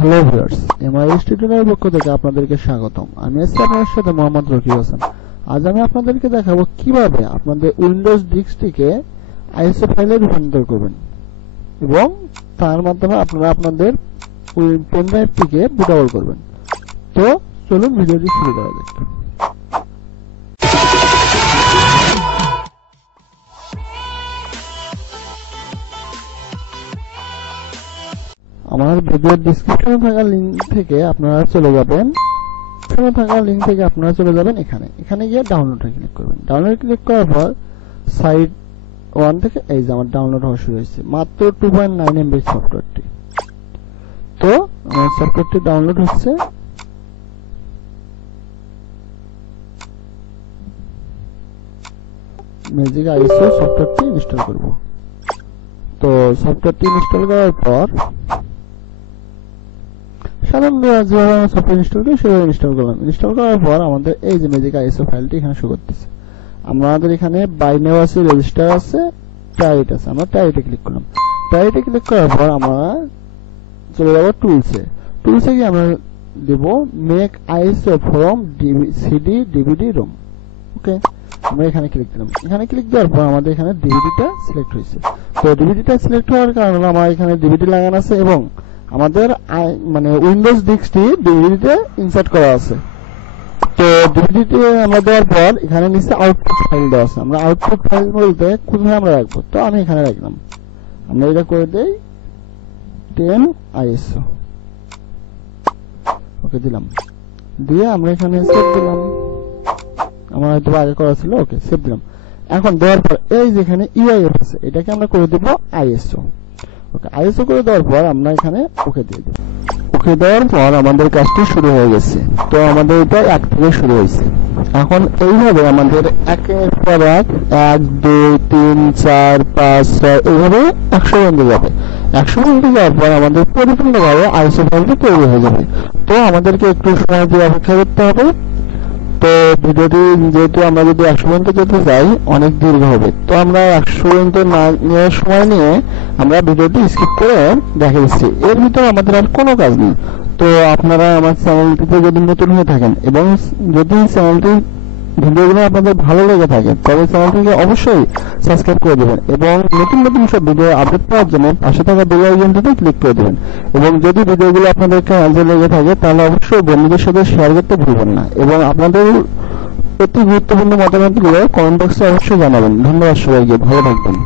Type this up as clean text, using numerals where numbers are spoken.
Hello viewers, MIS টিউটোরিয়ালের পক্ষ থেকে আপনাদেরকে স্বাগতম। আমি আছি আপনাদের সাথে মোহাম্মদ রকিব হাসান। আজ আমি আপনাদেরকে দেখাবো কিভাবে আপনাদের উইন্ডোজ ডিস্কটিকে আইএসও ফাইলে রূপান্তর করবেন এবং তার মাধ্যমে আপনারা আপনাদের পেন ড্রাইভটিকে বুটআউট করবেন। তো চলুন ভিডিওটি শুরু করা যাক। আমার ভিডিওর ডেসক্রিপশনে থাকা লিংক থেকে আপনারা চলে যাবেন এখানে গিয়ে ডাউনলোডে ক্লিক করবেন। ডাউনলোড ক্লিক করার পর সাইট 1 থেকে এই যে আমার ডাউনলোড হওয়া শুরু হয়েছে মাত্র 2.9 MB সফটওয়্যারটি। তো আমার সফটওয়্যারটি ডাউনলোড হচ্ছে। ম্যাজিক আইএসও সফটওয়্যারটি ইনস্টল করব। তো সফটওয়্যারটি ইনস্টল করার পর সফটওয়্যার ইনস্টল করি সেভাবে ইনস্টল করলাম। ইনস্টল করার পর আমাদের এই যে ম্যাজিক আইএসও ফাইলটি এখানে শো করতেছে। আমাদের এখানে বাই নেও আছে, রেজিস্টার আছে, টাইট আছে। আমরা টাইটে ক্লিক করলাম। টাইটে ক্লিক করার পর আমরা চলে যাব টুলসে গিয়ে আমরা দেব make ISO from CD DVD ROM. Okay, আমরা এখানে ক্লিক দিলাম। এখানে ক্লিক দেওয়ার পর আমাদের এখানে ডিভিডিটা সিলেক্ট হয়েছে। তো ডিভিডিটা সিলেক্ট হওয়ার কারণে আমার এখানে ডিভিডি লাগানো আছে এবং আমাদের মানে উইন্ডোজ ডিস্কটি ডিভিডিতে ইনসার্ট করা আছে। তো ডিভিডিতে আমরা দেওয়ার পর এখানে নিচে আউটপুট ফাইল দেওয়া আছে। আমরা আউটপুট ফাইল বলতে কোথায় আমরা রাখবো, তো আমি এখানে রাখলাম। আমরা এটা করে দেই 10 ISO। ওকে দিলাম, দিয়ে আমরা এখানে সেভ দিলাম। আমার হয়তো আগে করা ছিল। ওকে, সেভ দিলাম। এখন দেওয়ার পর এই যেখানে ইউআইএফ আছে এটাকে আমরা করে দেব ISO। ওকে, আইএসও করে দেওয়ার পর আমরা এখানে ওকে দিয়ে দেব। ওকে দেওয়ার পর আমাদের কাজটি শুরু হয়ে গেছে। তো আমাদের এটা 1 থেকে শুরু হয়েছে। এখন এইভাবে আমাদের একের পর 1 2 3 4 5 6 এইভাবে 100 পর্যন্ত যাবে। 100 পর্যন্ত যাওয়ার পর আমাদের পরিপূর্ণভাবে আইএসও ফাইলটি তৈরি হয়ে যাবে। তো আমাদেরকে একটু সময় দিয়ে অপেক্ষা করতে হবে। তো ভিডিওটি যেহেতু আমরা যদি 100 পর্যন্ত যেতে চাই অনেক দীর্ঘ হবে, তো আমরা 100 পর্যন্ত না নিয়ে সময় নিয়ে আমরা ভিডিওটি স্কিপ করে দেখে দিচ্ছি। এর ভিতরে আমাদের আর কোনো কাজ নেই। তো আপনারা আমার চ্যানেলটিতে যদি নতুন হয়ে থাকেন এবং যদি চ্যানেলটি ভিডিওগুলো আপনাদের ভালো লেগে থাকে তবে চ্যানেলটিকে অবশ্যই সাবস্ক্রাইব করে দেবেন এবং নতুন নতুন সব ভিডিও আপডেট পাওয়ার জন্য পাশে থাকা বেল আইকনটিতে ক্লিক করে দেবেন। এবং যদি ভিডিওগুলো আপনাদের কাজে লেগে থাকে তাহলে অবশ্যই বন্ধুদের সাথে শেয়ার করতে ভুলবেন না এবং আপনাদের অতি গুরুত্বপূর্ণ মতামতগুলো কমেন্ট বক্সে অবশ্যই জানাবেন। ধন্যবাদ সবাইকে, ভালো থাকবেন।